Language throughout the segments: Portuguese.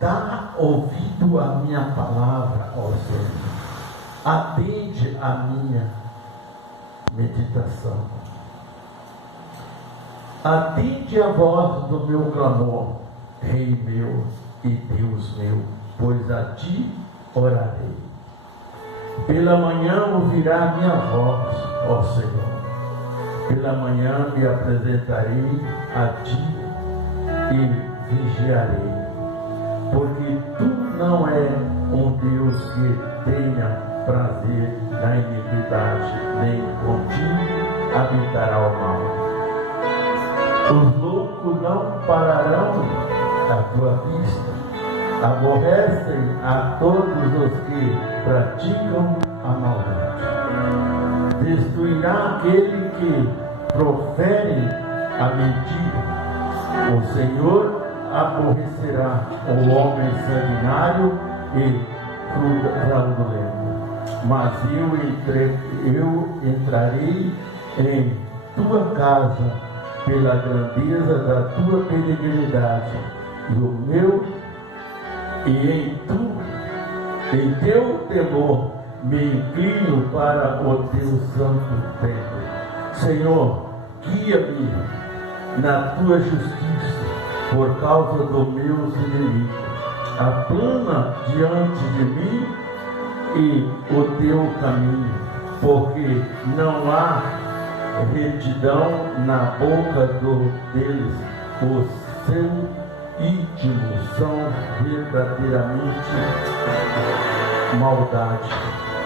Dá ouvido à minha palavra, ó Senhor. Atende à minha meditação. Atende a voz do meu clamor, Rei meu e Deus meu, pois a ti orarei. Pela manhã ouvirá minha voz, ó Senhor. Pela manhã me apresentarei a ti e vigiarei. Porque tu não é um Deus que tenha prazer na iniquidade, nem contigo habitará o mal. Os loucos não pararão à tua vista. Aborrecem a todos os que praticam a maldade. Destruirá aquele que profere a mentira. O Senhor aborrecerá o homem sanguinário e fraudulento. Mas eu entrarei em tua casa pela grandeza da tua benignidade, em teu temor me inclino para o teu santo templo. Senhor, guia-me na tua justiça por causa dos meus inimigos. Aplana diante de mim e o teu caminho, porque não há retidão na boca deles. O seu íntimo são verdadeiramente maldade.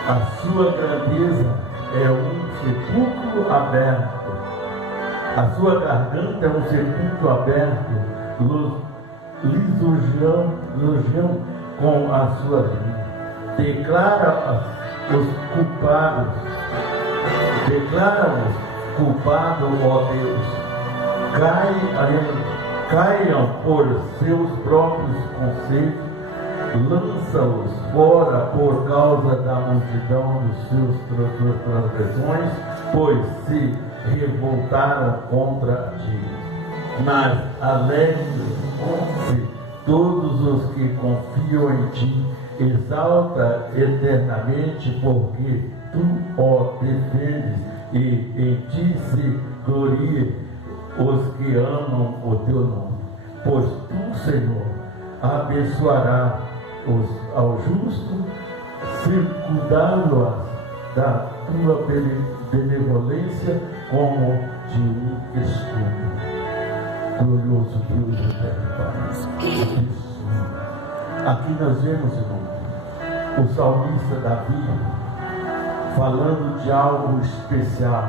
A sua grandeza é um sepulcro aberto. A sua garganta é um sepulcro aberto. Lisonjam com a sua língua. Declara-os culpados, ó Deus. Caiam por seus próprios conselhos, lança-os fora por causa da multidão dos suas transgressões, pois se revoltaram contra ti. Mas alegrem-se todos os que confiam em ti, exalta eternamente, porque tu, ó, defendes, e em ti se glorie os que amam o teu nome. Pois tu, Senhor, abençoará ao justo, circundá-lo da tua benevolência como de um escudo. Glorioso Deus eterno Pai. Aqui nós vemos, irmão, o salmista Davi falando de algo especial,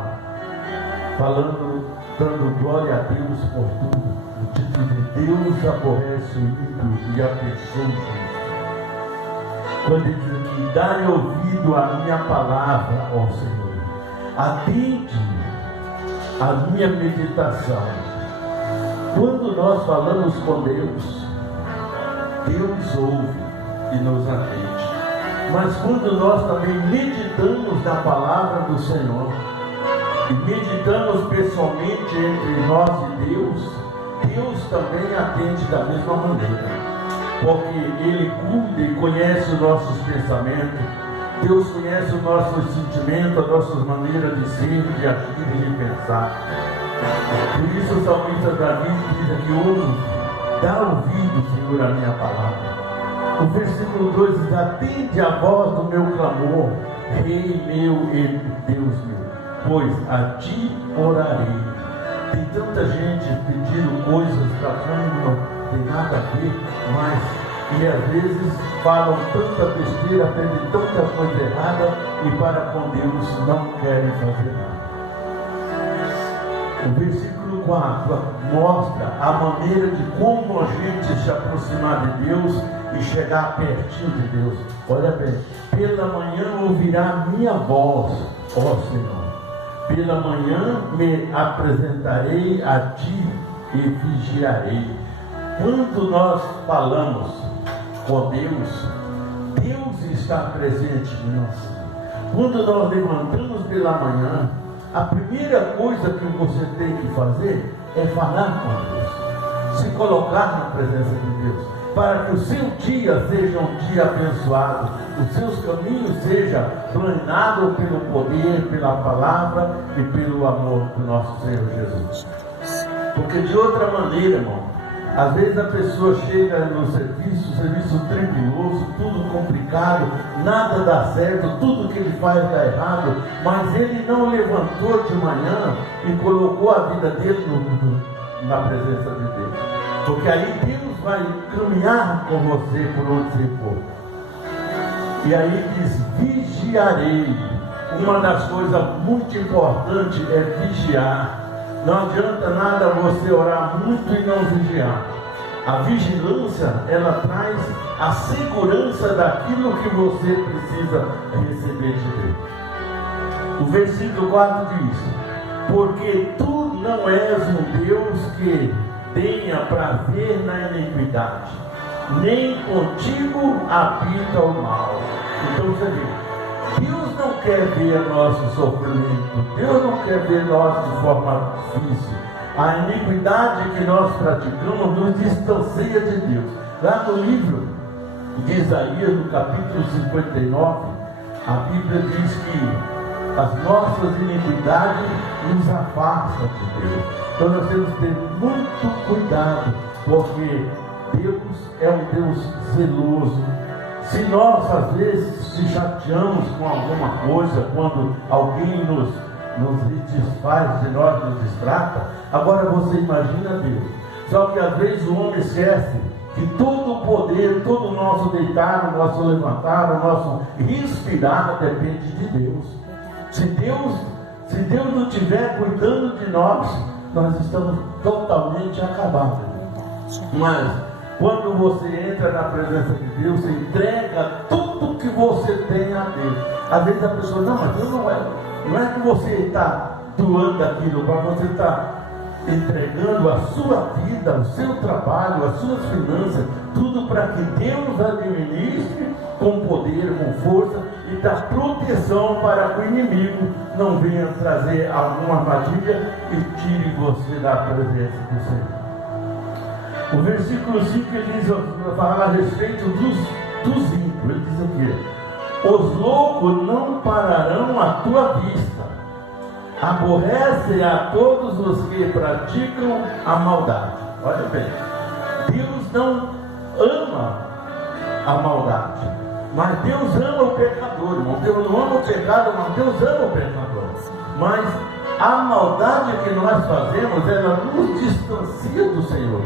dando glória a Deus por tudo. O título de Deus aborrece o ímpio e abençoa o justo. Quando ele diz aqui, dai ouvido à minha palavra, ó Senhor, atende à minha meditação. Quando nós falamos com Deus, Deus ouve e nos atende. Mas quando nós também meditamos na palavra do Senhor, e meditamos pessoalmente entre nós e Deus, Deus também atende da mesma maneira. Porque Ele cuida e conhece os nossos pensamentos, Deus conhece os nossos sentimentos, as nossas maneiras de ser, de agir e de pensar. Por isso o salmista Davi diz aqui hoje, dá ouvido, Senhor, à minha palavra. O versículo 2 diz, atende a voz do meu clamor, Rei meu e Deus meu, pois a ti orarei. Tem tanta gente pedindo coisas para quem não tem nada a ver, mas e às vezes falam tanta besteira, aprendem tanta coisa errada e para com Deus não querem fazer nada. O versículo 4 mostra a maneira de como a gente se aproximar de Deus e chegar pertinho de Deus. Olha bem, pela manhã ouvirá minha voz, ó Senhor. Pela manhã me apresentarei a ti e vigiarei. Quando nós falamos com Deus, Deus está presente em nós. Quando nós levantamos pela manhã, a primeira coisa que você tem que fazer é falar com Deus, se colocar na presença de Deus. para que o seu dia seja um dia abençoado, os seus caminhos sejam planados pelo poder, pela palavra e pelo amor do nosso Senhor Jesus. Porque de outra maneira, irmão, às vezes a pessoa chega no serviço tribuloso, tudo complicado, nada dá certo, tudo que ele faz dá errado, mas ele não levantou de manhã e colocou a vida dele na presença de Deus. Porque aí Deus vai caminhar com você por onde você for. E aí diz, vigiarei. Uma das coisas muito importantes é vigiar. Não adianta nada você orar muito e não vigiar. A vigilância, ela traz a segurança daquilo que você precisa receber de Deus. O versículo 4 diz, porque tu não és um Deus que tenha prazer na iniquidade, nem contigo habita o mal. Então você vê, Deus não quer ver nosso sofrimento, Deus não quer ver nós de forma difícil. A iniquidade que nós praticamos nos distancia de Deus. Lá no livro de Isaías, no capítulo 59, a Bíblia diz que as nossas iniquidades nos afastam de Deus. Então nós temos que ter muito cuidado, porque Deus é um Deus zeloso. Se nós às vezes se chateamos com alguma coisa, quando alguém nos desfaz de nós, nos distrata, agora você imagina Deus. Só que às vezes o homem esquece que todo o poder, todo o nosso deitar, o nosso levantar, o nosso respirar depende de Deus. Se Deus não estiver cuidando de nós estamos totalmente acabados. Mas quando você entra na presença de Deus, você entrega tudo que você tem a Deus. Às vezes a pessoa, não, mas Deus não é que você está doando aquilo, mas você está entregando a sua vida, o seu trabalho, as suas finanças, tudo para que Deus administre com poder, com força e dá proteção para que o inimigo não venha trazer alguma armadilha e tire você da presença do Senhor. O versículo 5 ele diz, fala a respeito dos ímpios. Ele diz o quê? Os loucos não pararão à tua vista, aborrece a todos os que praticam a maldade. Olha bem, Deus não ama a maldade, mas Deus ama o pecador, irmão. Deus não ama o pecado, mas Deus ama o pecador. Mas a maldade que nós fazemos, ela nos distancia do Senhor.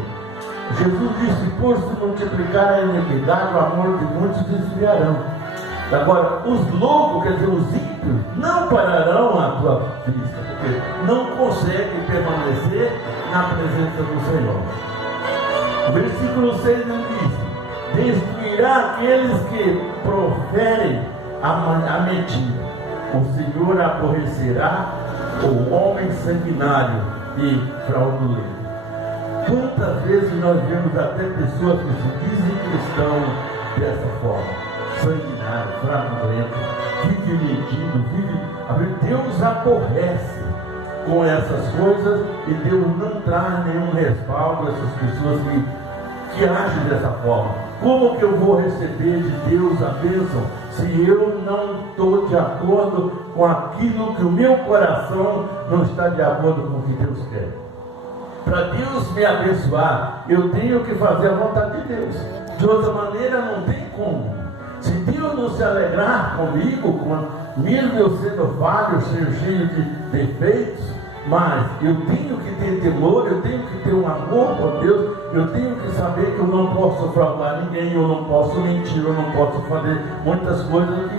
Jesus disse, por se multiplicar a iniquidade, o amor de muitos desviarão. Agora, os loucos, quer dizer, os ímpios, não pararão à tua vista, porque não conseguem permanecer na presença do Senhor. O versículo 6 ele diz, destruirá aqueles que proferem a mentira. O Senhor aborrecerá o homem sanguinário e fraudulento. Quantas vezes nós vemos até pessoas que se dizem cristãos dessa forma, sanguinário, fraudulento, vive mentindo, Deus aborrece com essas coisas e Deus não traz nenhum respaldo a essas pessoas que agem dessa forma. Como que eu vou receber de Deus a bênção se eu não estou de acordo com aquilo que o meu coração não está de acordo com o que Deus quer? Para Deus me abençoar, eu tenho que fazer a vontade de Deus. De outra maneira, não tem como. Se Deus não se alegrar comigo, mesmo eu sendo falho, cheio de defeitos, mas eu tenho que ter temor, eu tenho que ter um amor por Deus, eu tenho que saber que eu não posso fraudar ninguém, eu não posso mentir, eu não posso fazer muitas coisas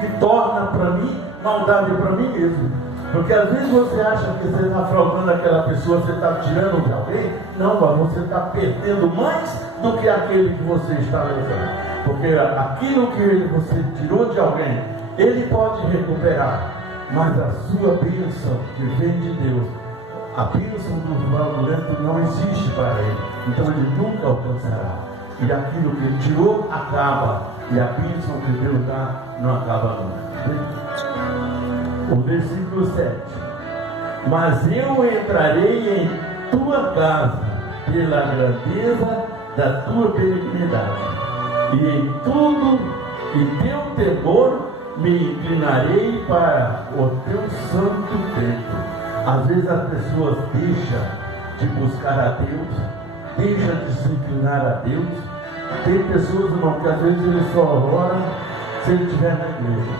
que torna para mim maldade para mim mesmo. Porque às vezes você acha que você está fraudando aquela pessoa, você está tirando de alguém. Não, mas você está perdendo mais do que aquele que você está levando. Porque aquilo que você tirou de alguém, ele pode recuperar. Mas a sua bênção que vem de Deus, a bênção do fraudulento não existe para ele. Então ele nunca alcançará. E aquilo que ele tirou acaba. E a bênção que Deus dá não acaba nunca. O versículo 7. Mas eu entrarei em tua casa pela grandeza da tua benignidade, e em tudo, em teu temor, me inclinarei para o teu santo templo. Às vezes as pessoas deixam de buscar a Deus, deixam de se inclinar a Deus. Tem pessoas, irmão, que às vezes ele só ora se ele estiver na igreja.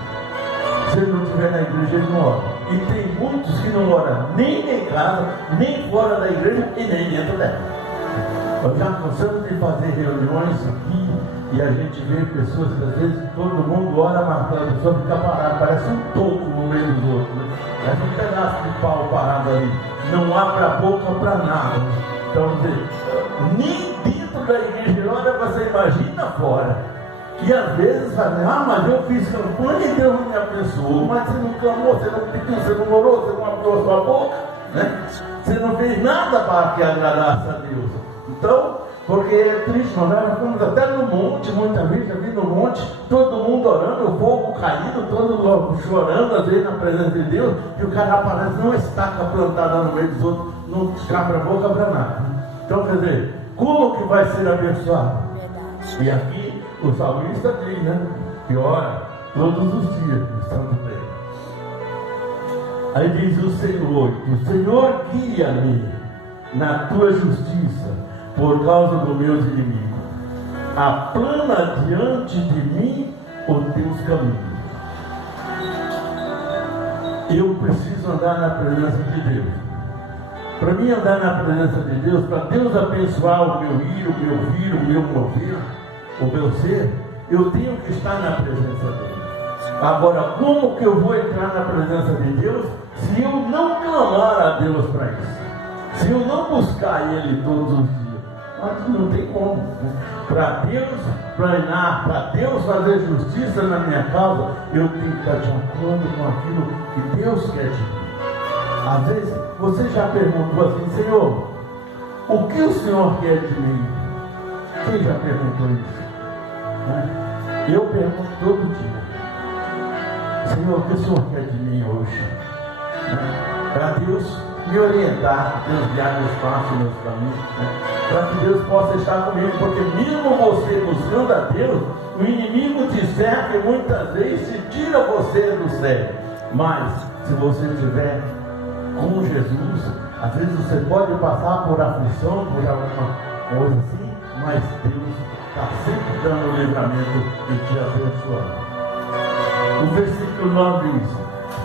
Se ele não estiver na igreja, ele não ora. E tem muitos que não oram nem em casa, nem fora da igreja e nem dentro dela. Nós já cansamos de fazer reuniões aqui e a gente vê pessoas que às vezes todo mundo ora, mas a pessoa fica parada, parece um toco no meio dos outros, né? Parece um pedaço de pau parado ali, não abre a boca para nada. Então, nem dentro da igreja ora, você imagina fora. E às vezes fala, mas eu fiz campanha e Deus não me abençoou. Mas você não clamou, você não pediu, você não orou, você não abriu a sua boca, né? Você não fez nada para que agradasse a Deus. Então, porque é triste, nós fomos até no monte, muitas vezes eu vi no monte, todo mundo orando, o fogo caindo, todo mundo chorando, às vezes na presença de Deus, e o cara aparece, não estaca plantada no meio dos outros, não abre a boca para nada. Então, quer dizer, como que vai ser abençoado? E aqui o salmista diz, né? Que ora todos os dias, estando bem. Aí diz o Senhor guia-me na tua justiça, por causa dos meus inimigos. Aplana diante de mim os teus caminhos. Eu preciso andar na presença de Deus. Para mim andar na presença de Deus, para Deus abençoar o meu ir, o meu vir, o meu mover, o meu ser, eu tenho que estar na presença dele. Agora, como que eu vou entrar na presença de Deus se eu não clamar a Deus para isso? Se eu não buscar Ele todos os dias? Mas não tem como, né? Para Deus planear, para Deus fazer justiça na minha causa, eu tenho que estar de acordo com aquilo que Deus quer de mim. Às vezes, você já perguntou assim, Senhor, o que o Senhor quer de mim? Quem já perguntou isso? Né? Eu pergunto todo dia, Senhor, o que o Senhor quer de mim hoje? Né? Para Deus me orientar, Deus guiar meus passos, meus caminhos, né? Para que Deus possa estar comigo, porque mesmo você buscando a Deus, o inimigo te cerca e muitas vezes te tira você do céu. Mas se você estiver com Jesus, às vezes você pode passar por aflição, por alguma coisa assim, mas Deus está sempre dando o livramento e te abençoando. O versículo 9 diz,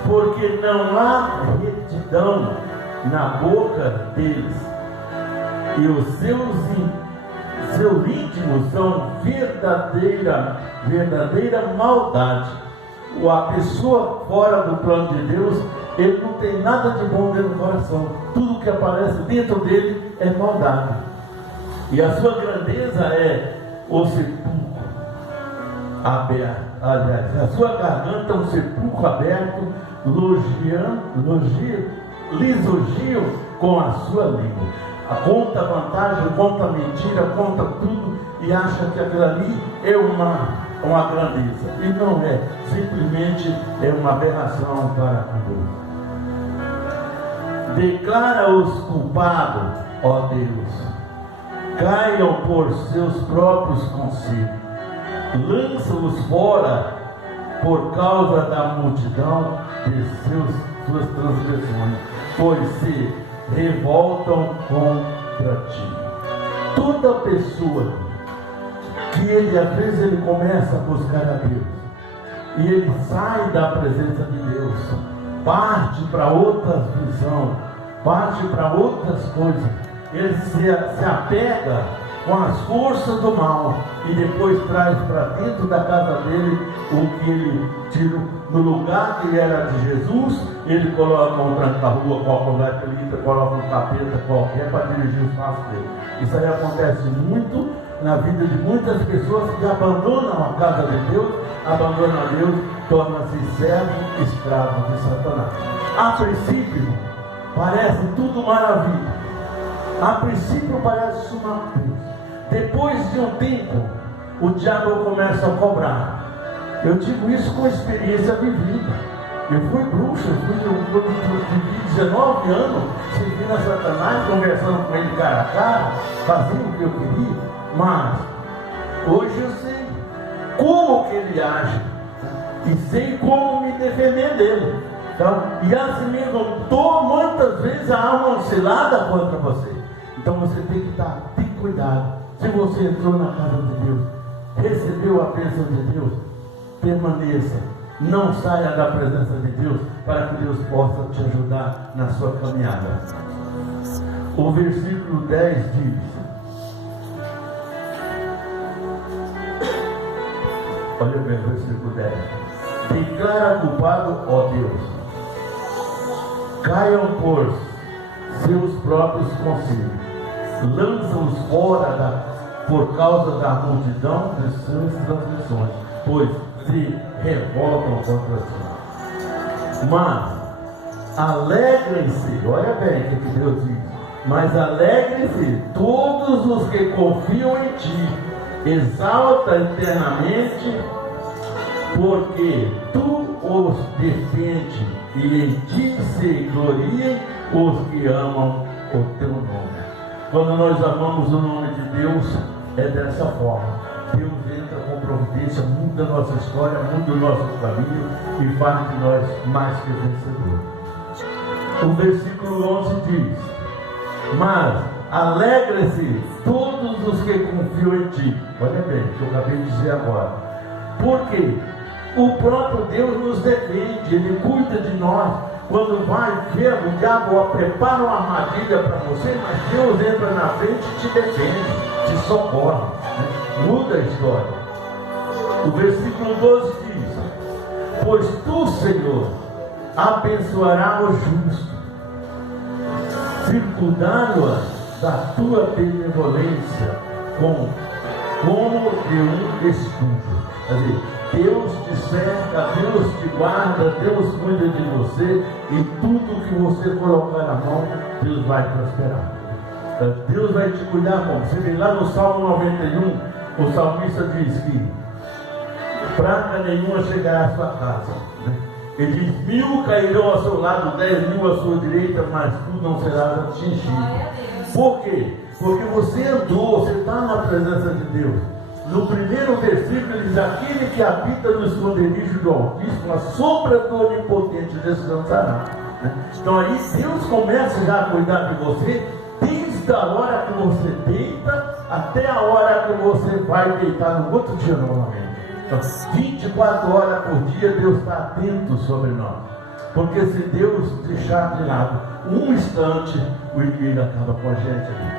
porque não há retidão na boca deles, e os seus íntimos são verdadeira maldade. A pessoa fora do plano de Deus, ele não tem nada de bom dentro do coração. Tudo que aparece dentro dele é maldade. E a sua grandeza é o sepulcro aberto. Aliás, a sua garganta é um sepulcro aberto, lisonjeiam com a sua língua. Conta vantagem, conta mentira, conta tudo e acha que aquilo ali é uma grandeza. E não é, simplesmente é uma aberração para Deus. Declara os culpados, ó Deus, caiam por seus próprios conselhos, lança-os fora por causa da multidão de suas transgressões, pois se revoltam contra ti. Toda pessoa que às vezes ele começa a buscar a Deus e ele sai da presença de Deus, parte para outras visões, parte para outras coisas, ele se apega com as forças do mal e depois traz para dentro da casa dele o que ele tira no lugar que era de Jesus. Ele coloca um tranca-rua qualquer, coloca um capeta qualquer para dirigir os passos dele. Isso aí acontece muito na vida de muitas pessoas que abandonam a casa de Deus, abandonam a Deus, tornam-se servos, escravos de Satanás. A princípio parece tudo maravilha, a princípio parece uma coisa. Depois de um tempo, o diabo começa a cobrar. Eu digo isso com experiência vivida. Eu fui bruxo, vivi 19 anos servindo a Satanás, conversando com ele cara a cara, fazia o que eu queria. Mas hoje eu sei como que ele age e sei como me defender dele. Então, e assim mesmo, muitas vezes a alma oscilada contra você. Então você tem que ter cuidado. Se você entrou na casa de Deus, recebeu a bênção de Deus, permaneça. Não saia da presença de Deus, para que Deus possa te ajudar na sua caminhada. O versículo 10 diz: olha bem o versículo 10. Declara culpado, ó Deus, caiam por seus próprios conselhos, lança-os fora por causa da multidão de suas transgressões, pois se revoltam contra ti. Mas alegrem-se, olha bem o que Deus diz, mas alegrem-se todos os que confiam em ti, exalta eternamente, porque tu os defende e em ti se gloriem os que amam o teu nome. Quando nós amamos o nome de Deus, é dessa forma. Deus entra com providência, muda a nossa história, muda o nosso caminho e faz de nós mais que vencedores. O versículo 11 diz: mas alegrem-se todos os que confiam em ti. Olha bem, o que eu acabei de dizer agora. Porque o próprio Deus nos defende, Ele cuida de nós. Quando vai ver, o diabo prepara uma armadilha para você, mas Deus entra na frente e te defende, te socorre, né? Muda a história. O versículo 12 diz: pois tu, Senhor, abençoarás o justo, circundando-a da tua benevolência como de um escudo. Quer dizer, Deus te cerca, Deus te guarda, Deus cuida de você, e tudo que você colocar na mão, Deus vai prosperar. Deus vai te cuidar como? Você vê lá no Salmo 91, o salmista diz que praga nenhuma chegará à sua casa, né? Ele diz: 1000 cairão ao seu lado, 10.000 à sua direita, mas tu não serás atingido. Por quê? Porque você andou, você está na presença de Deus. No primeiro versículo ele diz: aquele que habita no esconderijo do Altíssimo, a sombra do Onipotente descansará. Então aí Deus começa já a cuidar de você, desde a hora que você deita até a hora que você vai deitar no outro dia novamente. Então, 24 horas por dia Deus está atento sobre nós. Porque se Deus deixar de lado um instante, o inimigo acaba com a gente aqui.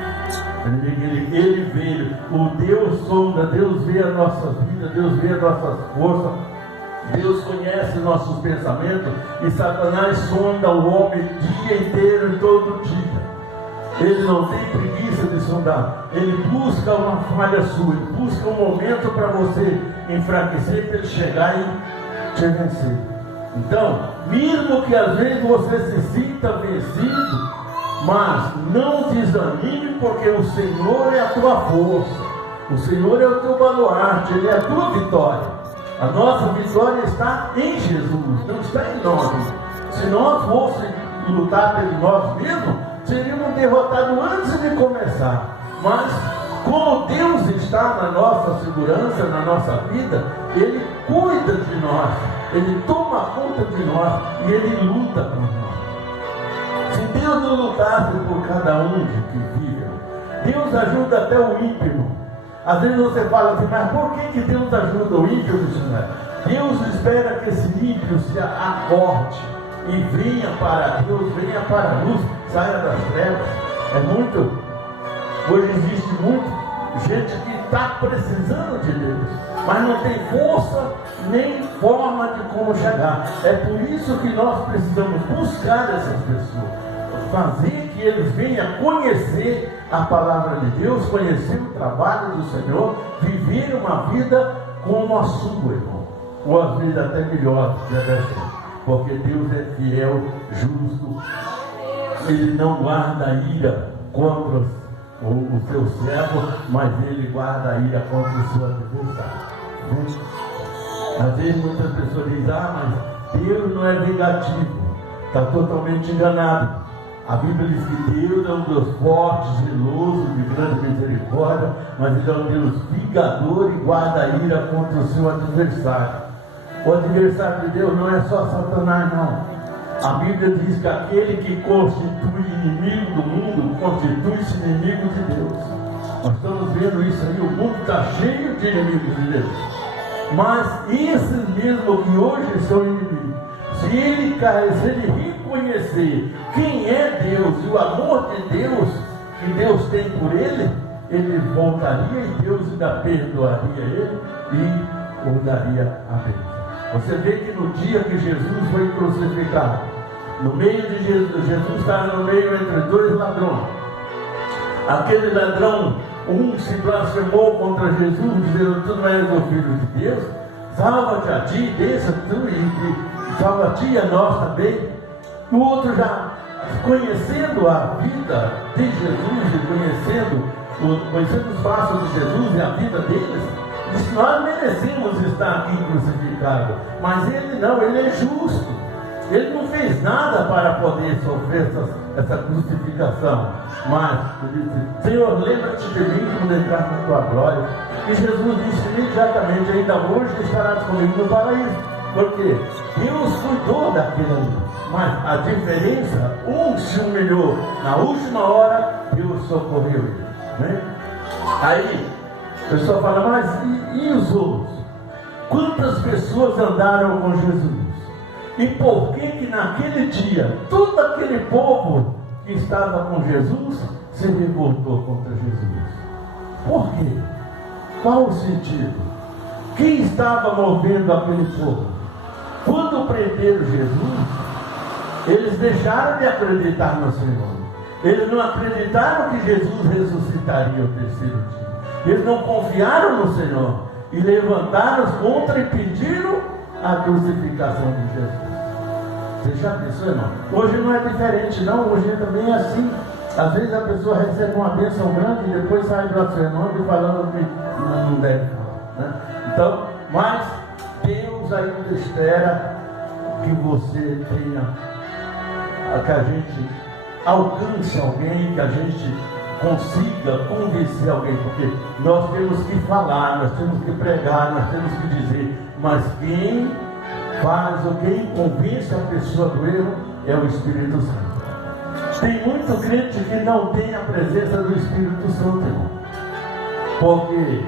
Ele vê, o Deus sonda, Deus vê a nossa vida, Deus vê as nossas forças, Deus conhece nossos pensamentos, e Satanás sonda o homem o dia inteiro e todo dia. Ele não tem preguiça de sondar, ele busca uma falha sua, ele busca um momento para você enfraquecer, para ele chegar e te vencer. Então, mesmo que às vezes você se sinta vencido, mas não desanime, porque o Senhor é a tua força, o Senhor é o teu baluarte, Ele é a tua vitória. A nossa vitória está em Jesus, não está em nós. Se nós fôssemos lutar por nós mesmos, seríamos derrotados antes de começar. Mas como Deus está na nossa segurança, na nossa vida, Ele cuida de nós, Ele toma conta de nós e Ele luta por nós. Se Deus não lutasse por cada um de que vive, Deus ajuda até o ímpio. Às vezes você fala assim: mas por que Deus ajuda o ímpio, missionário? Deus espera que esse ímpio se acorde e venha para Deus, venha para a luz, saia das trevas. Hoje existe muito gente que está precisando de Deus, mas não tem força nem forma de como chegar. É por isso que nós precisamos buscar essas pessoas, fazer que eles venham conhecer a palavra de Deus, conhecer o trabalho do Senhor, viver uma vida como a sua, irmão, uma vida até melhor que a da gente, porque Deus é fiel, justo, Ele não guarda ira contra o seu servo, mas Ele guarda a ira contra o seu adversário. Às vezes muitas pessoas dizem: mas Deus não é vingativo. Está totalmente enganado. A Bíblia diz que Deus é um Deus forte, zeloso, de grande misericórdia, mas Ele é um Deus vingador e guarda a ira contra o seu adversário. O adversário de Deus não é só Satanás, não. A Bíblia diz que aquele que constitui inimigo do mundo, constitui-se inimigo de Deus. Nós estamos vendo isso aí, o mundo está cheio de inimigos de Deus. Mas esses mesmo que hoje são inimigos, se ele reconhecer quem é Deus e o amor de Deus que Deus tem por ele, ele voltaria e Deus ainda perdoaria ele e o daria a bênção. Você vê que no dia que Jesus foi crucificado, no meio de Jesus estava no meio entre dois ladrões. Aquele ladrão, um se blasfemou contra Jesus, dizendo: tu não és o Filho de Deus, salva-te a ti, desça tu e salva a ti e a nós também. O outro, já conhecendo a vida de Jesus e conhecendo os passos de Jesus e a vida deles, disse: nós merecemos estar aqui crucificado, mas ele não, ele é justo. Ele não fez nada para poder sofrer essa crucificação. Mas ele disse: Senhor, lembra-te de mim quando entrar na tua glória. E Jesus disse imediatamente: ainda hoje estarás comigo no paraíso. Porque Deus cuidou daquilo ali. Mas a diferença, um se humilhou. Na última hora, Deus socorreu ele. Né? Aí, o pessoal fala: mas e os outros? Quantas pessoas andaram com Jesus? E por que naquele dia, todo aquele povo que estava com Jesus se revoltou contra Jesus? Por quê? Qual o sentido? Quem estava movendo aquele povo? Quando prenderam Jesus, eles deixaram de acreditar no Senhor. Eles não acreditaram que Jesus ressuscitaria o terceiro dia. Eles não confiaram no Senhor e levantaram-se contra e pediram a crucificação de Jesus. Você já pensou, irmão? Hoje não é diferente, não. Hoje também é assim. Às vezes a pessoa recebe uma bênção grande e depois sai blasfemando e falando que não deve falar, né? Então, mas Deus ainda espera que você tenha, que a gente alcance alguém, que a gente consiga convencer alguém, porque nós temos que falar, nós temos que pregar, nós temos que dizer, mas quem faz ou quem convence a pessoa do erro é o Espírito Santo. Tem muito crente que não tem a presença do Espírito Santo, irmão, porque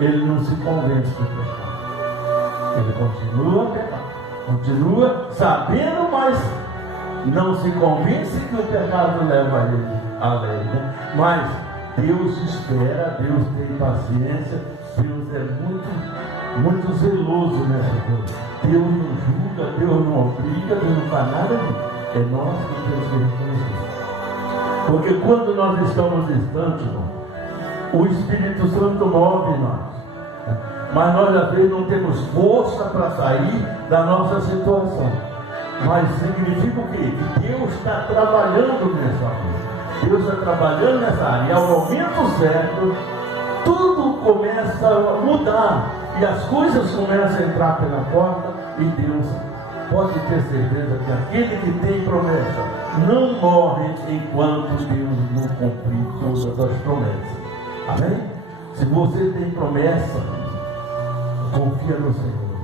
ele não se convence do pecado. Ele continua a pecar, continua sabendo, mas não se convence que o pecado leva ele à lei, né? Mas Deus espera, Deus tem paciência, Deus é muito zeloso nessa coisa. Deus não julga, Deus não obriga, Deus não faz nada disso. É nós que temos que reconhecer. Porque quando nós estamos distantes, irmão, o Espírito Santo move nós, né? Mas nós às vezes não temos força para sair da nossa situação. Mas significa o quê? Que Deus está trabalhando nessa área. Deus está trabalhando nessa área. E ao momento certo, tudo começa a mudar. E as coisas começam a entrar pela porta. E Deus pode ter certeza que aquele que tem promessa não morre enquanto Deus não cumprir todas as promessas. Amém? Se você tem promessa, confia no Senhor.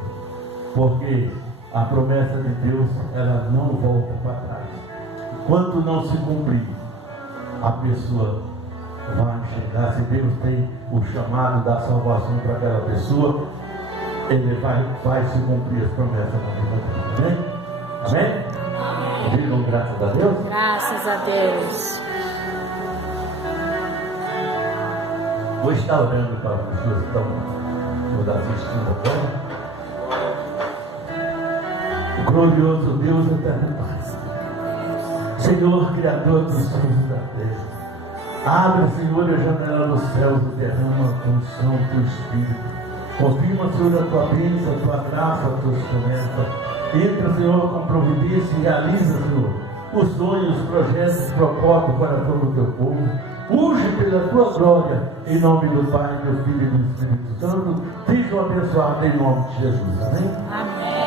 Porque a promessa de Deus, ela não volta para trás. Enquanto não se cumprir, a pessoa vai chegar. Se Deus tem o chamado da salvação para aquela pessoa, ele vai se cumprir as promessas na vida dele. Amém? Amém? Digam graças a Deus. Graças a Deus. Vou estar orando para as pessoas que estão nos assistindo agora. Glorioso Deus eterno Pai, Senhor, Criador dos céus e da terra, abre, Senhor, a janela dos céus e derrama a unção do teu Espírito. Confirma, Senhor, a tua bênção, a tua graça, a tua promessa. Entra, Senhor, com providência e realiza, Senhor, os sonhos, os projetos, os propósitos para todo o teu povo. Urge pela tua glória, em nome do Pai, do Filho e do Espírito Santo. Sejam abençoados em nome de Jesus. Amém? Amém.